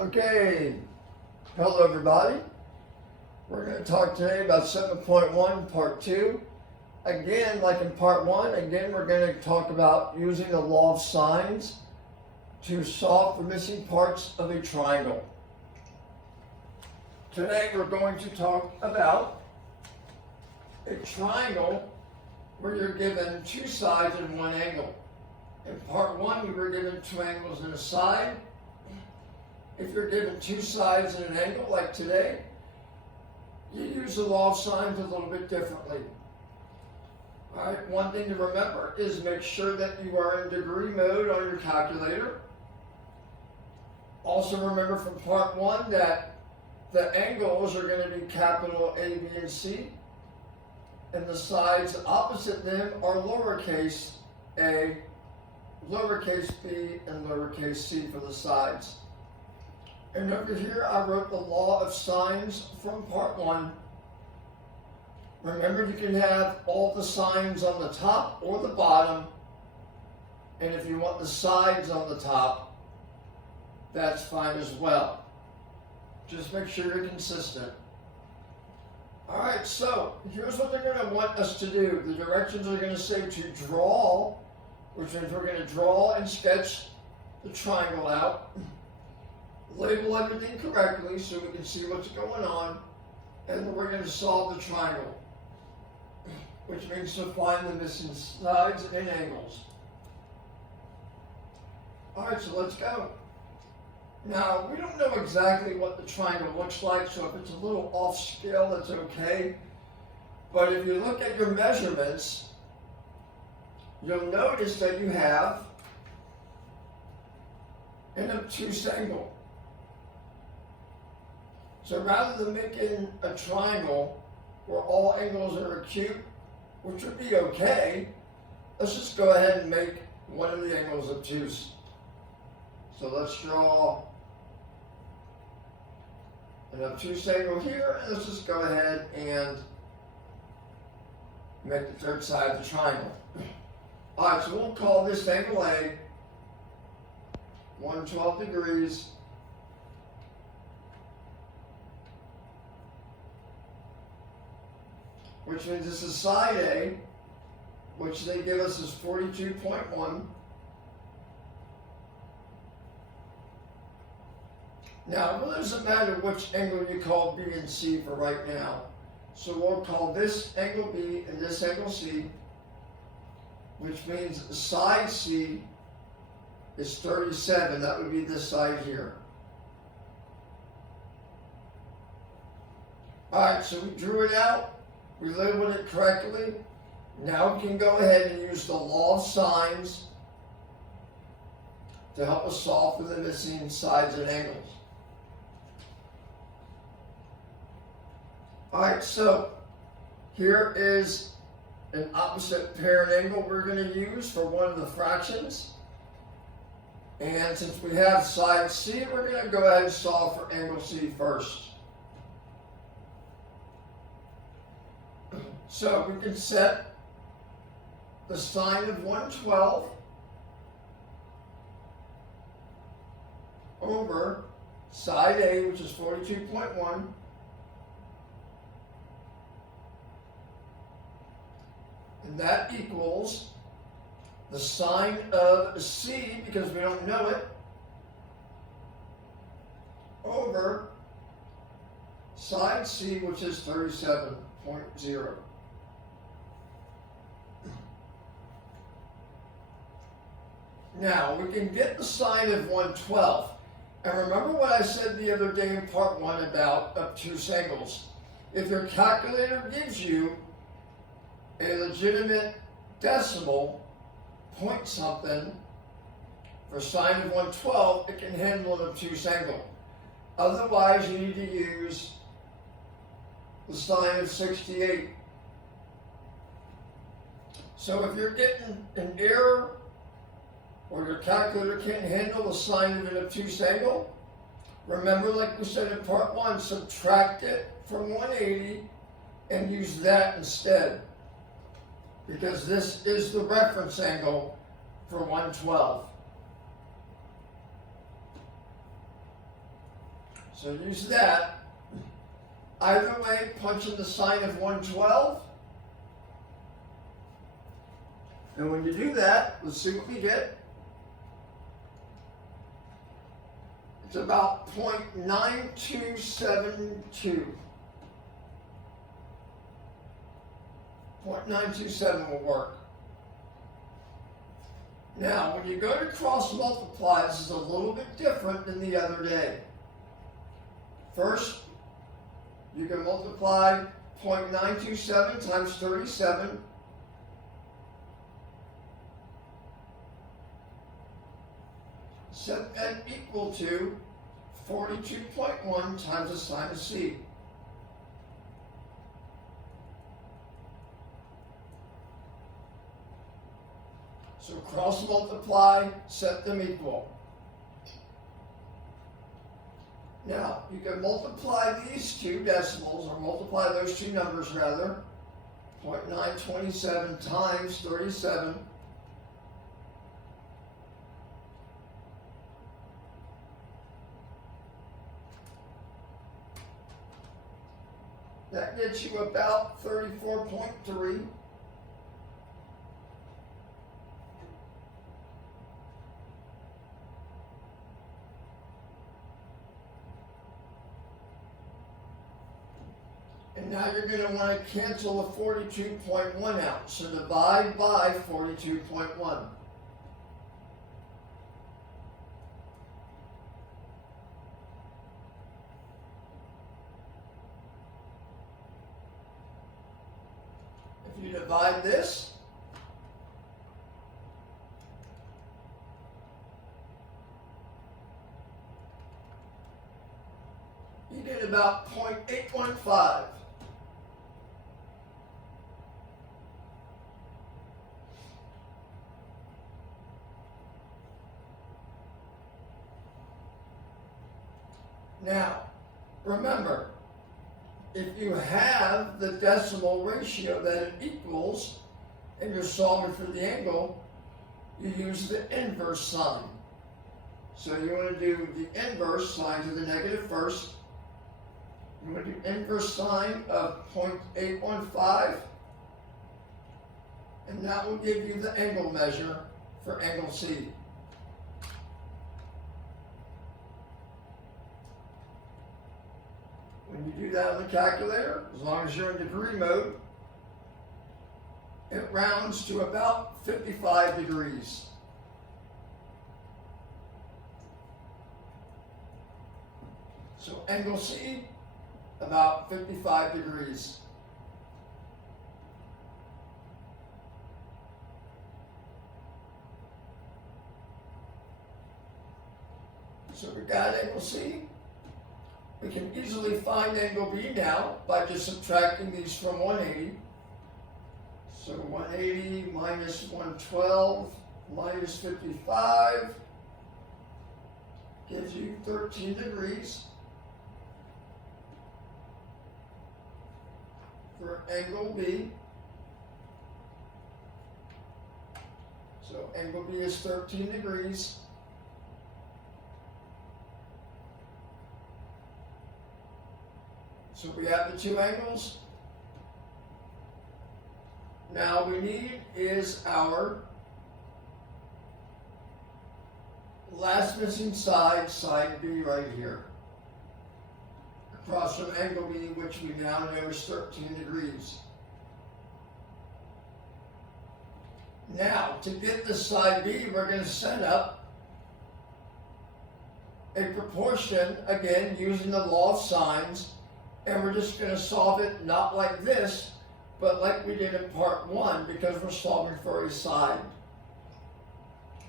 Okay, hello everybody. We're going to talk today about 7.1 part 2. Again, like in part 1, we're going to talk about using the law of sines to solve the missing parts of a triangle. Today we're going to talk about a triangle where you're given two sides and one angle. In part 1, we were given two angles and a side. If you're given two sides and an angle, like today, you use the law of sines a little bit differently. All right, one thing to remember is make sure that you are in degree mode on your calculator. Also remember from part 1 that the angles are going to be capital A, B, and C, and the sides opposite them are lowercase a, lowercase b, and lowercase c for the sides. And over here, I wrote the law of sines from part 1. Remember, you can have all the signs on the top or the bottom. And if you want the sides on the top, that's fine as well. Just make sure you're consistent. All right, so here's what they're going to want us to do. The directions are going to say to draw, which means we're going to draw and sketch the triangle out. Label everything correctly so we can see what's going on, and then we're going to solve the triangle, which means to find the missing sides and angles. Alright, so let's go. Now, we don't know exactly what the triangle looks like, so if it's a little off scale, that's okay. But if you look at your measurements, you'll notice that you have an obtuse angle. So rather than making a triangle where all angles are acute, which would be okay, let's just go ahead and make one of the angles obtuse. So let's draw an obtuse angle here, and let's just go ahead and make the third side of the triangle. Alright, so we'll call this angle A, 112 degrees. Which means this is side A, which they give us as 42.1. Now, it really doesn't matter which angle you call B and C for right now. So we'll call this angle B and this angle C, which means side C is 37. That would be this side here. All right, so we drew it out. We labeled it correctly. Now we can go ahead and use the law of sines to help us solve for the missing sides and angles. Alright, so here is an opposite parent angle we're going to use for one of the fractions. And since we have side C, we're going to go ahead and solve for angle C first. So we can set the sine of 112 over side A, which is 42.1, and that equals the sine of C, because we don't know it, over side C, which is 37.0. Now, we can get the sine of 112. And remember what I said the other day in part 1 about obtuse angles. If your calculator gives you a legitimate decimal, point something, for sine of 112, it can handle an obtuse angle. Otherwise, you need to use the sine of 68. So if you're getting an error, or your calculator can't handle the sine of an obtuse angle, remember, like we said in part 1, subtract it from 180 and use that instead. Because this is the reference angle for 112. So use that. Either way, punch in the sign of 112. And when you do that, let's see what we get. It's about 0.9272. 0.927 will work. Now, when you go to cross multiply, this is a little bit different than the other day. First, you can multiply 0.927 times 37. Set that equal to 42.1 times the sine of c. So cross multiply, set them equal. Now, you can multiply these two decimals, or multiply those two numbers rather, 0.927 times 37. That gets you about 34.3. And now you're going to want to cancel the 42.1 out. So divide by 42.1. If you divide this, you get about 0.815. Now, remember, if you have the decimal ratio that it equals, and you're solving for the angle, you use the inverse sign. So you want to do the inverse sign to the negative first. You want to do inverse sign of 0.815, and that will give you the angle measure for angle C. When you do that on the calculator, as long as you're in degree mode, it rounds to about 55 degrees. So angle C, about 55 degrees. So we got angle C. We can easily find angle B now by just subtracting these from 180. So 180 minus 112 minus 55 gives you 13 degrees for angle B. So angle B is 13 degrees. So we have the two angles. Now we need is our last missing side, side B right here. Across from angle B, which we now know is 13 degrees. Now, to get the side B, we're going to set up a proportion, again, using the law of sines. And we're just going to solve it not like this, but like we did in part 1, because we're solving for a side.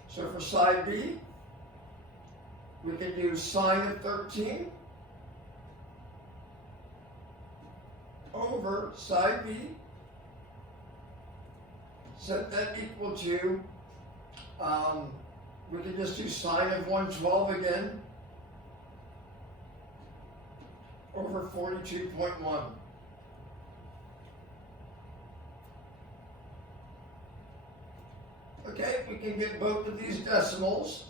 So for side B, we can do sine of 13 over side B. Set that equal to, we can just do sine of 112 again, over 42.1. Okay, we can get both of these decimals.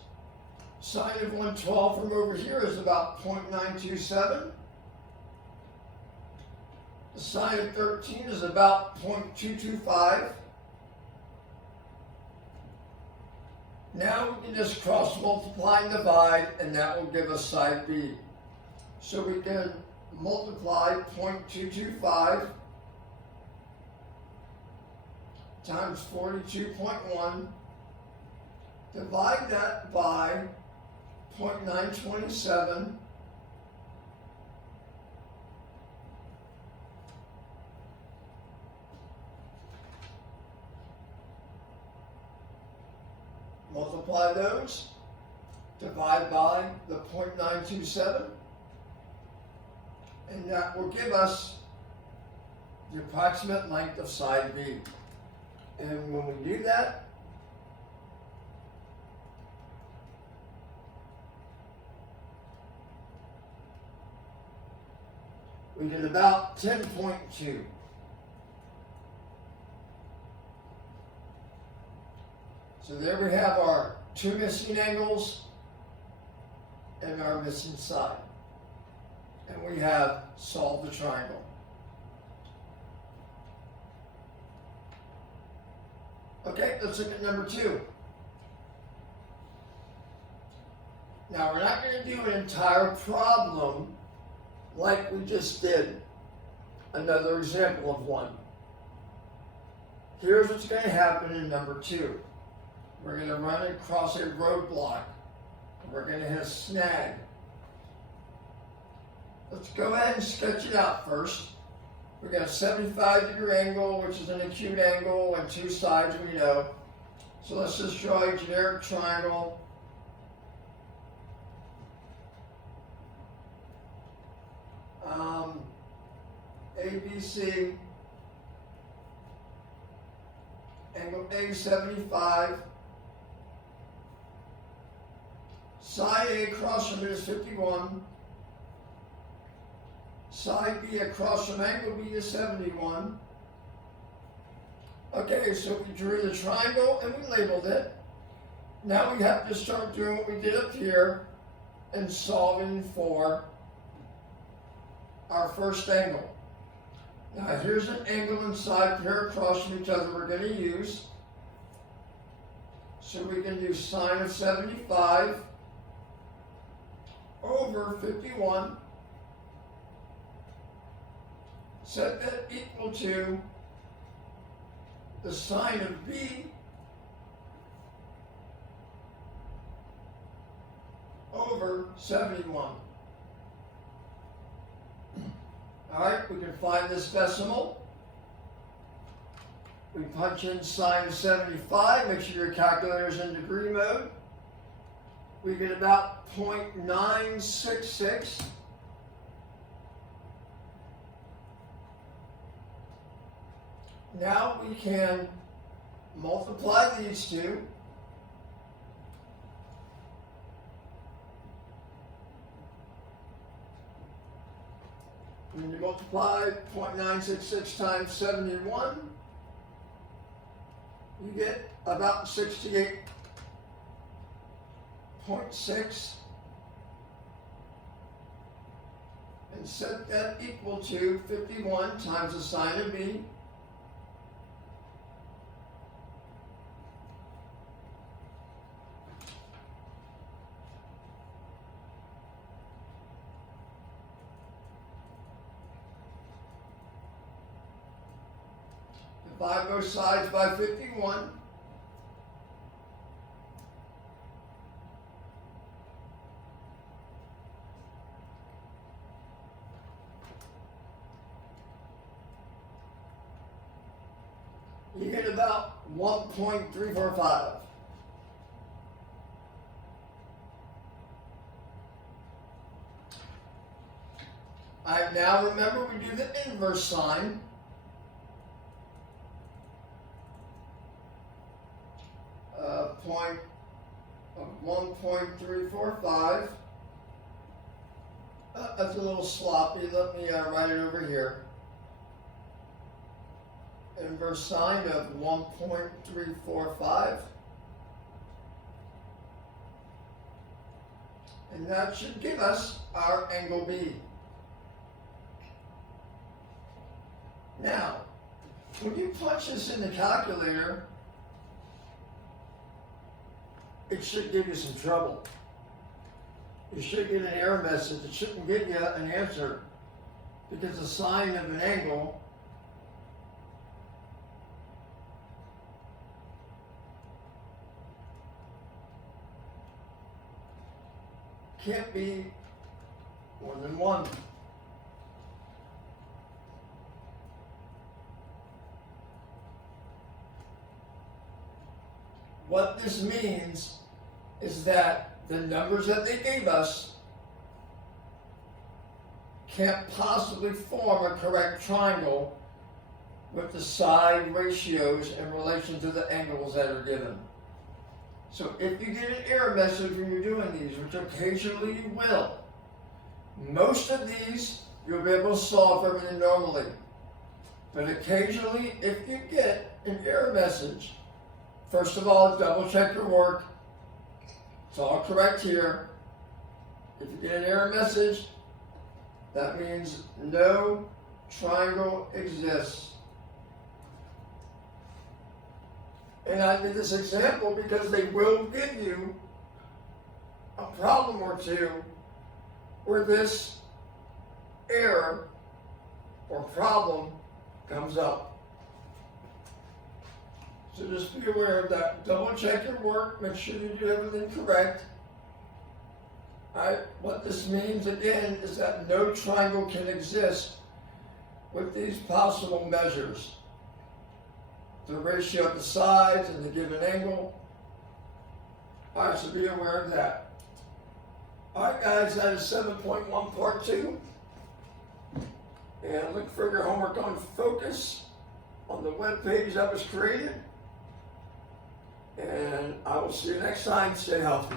Sine of 112 from over here is about 0.927. The sine of 13 is about 0.225. Now we can just cross multiply and divide, and that will give us side B. So we can multiply 0.225 times 42.1, divide that by 0.927, multiply those, divide by the 0.927, and that will give us the approximate length of side B. And when we do that, we get about 10.2. So there we have our two missing angles and our missing side. And we have solved the triangle. Okay, let's look at number 2. Now, we're not going to do an entire problem like we just did. Another example of one. Here's what's going to happen in number 2. We're going to run across a roadblock. We're going to hit a snag. Let's go ahead and sketch it out first. We've got a 75-degree angle, which is an acute angle, and two sides we know. So let's just draw a generic triangle. ABC, angle A 75. Side A across from it is 51. Side B across from angle B is 71. Okay, so we drew the triangle and we labeled it. Now we have to start doing what we did up here and solving for our first angle. Now here's an angle and side pair across from each other we're going to use. So we can do sine of 75 over 51. Set that equal to the sine of B over 71. All right, we can find this decimal. We punch in sine of 75, make sure your calculator is in degree mode. We get about 0.966. Now we can multiply these two. When you multiply 0.966 times 71, you get about 68.6. And set that equal to 51 times the sine of B. Divide both sides by 51. You get about 1.345. All right, now remember we do the inverse sign. Point of 1.345. That's a little sloppy. Let me write it over here. Inverse sine of 1.345 And that should give us our angle B. Now, when you punch this in the calculator, it should give you some trouble. You should get an error message. It shouldn't give you an answer because the sine of an angle can't be more than 1. What this means is that the numbers that they gave us can't possibly form a correct triangle with the side ratios in relation to the angles that are given. So if you get an error message when you're doing these, which occasionally you will, most of these you'll be able to solve everything normally. But occasionally, if you get an error message, first of all, double check your work. It's all correct here. If you get an error message, that means no triangle exists. And I did this example because they will give you a problem or two where this error or problem comes up. So just be aware of that. Double check your work, make sure you do everything correct. What this means again is that no triangle can exist with these possible measures. The ratio of the sides and the given angle. Alright, so be aware of that. Alright guys, that is 7.1 part 2. And look for your homework on focus on the web page that was created. And I will see you next time. Stay healthy.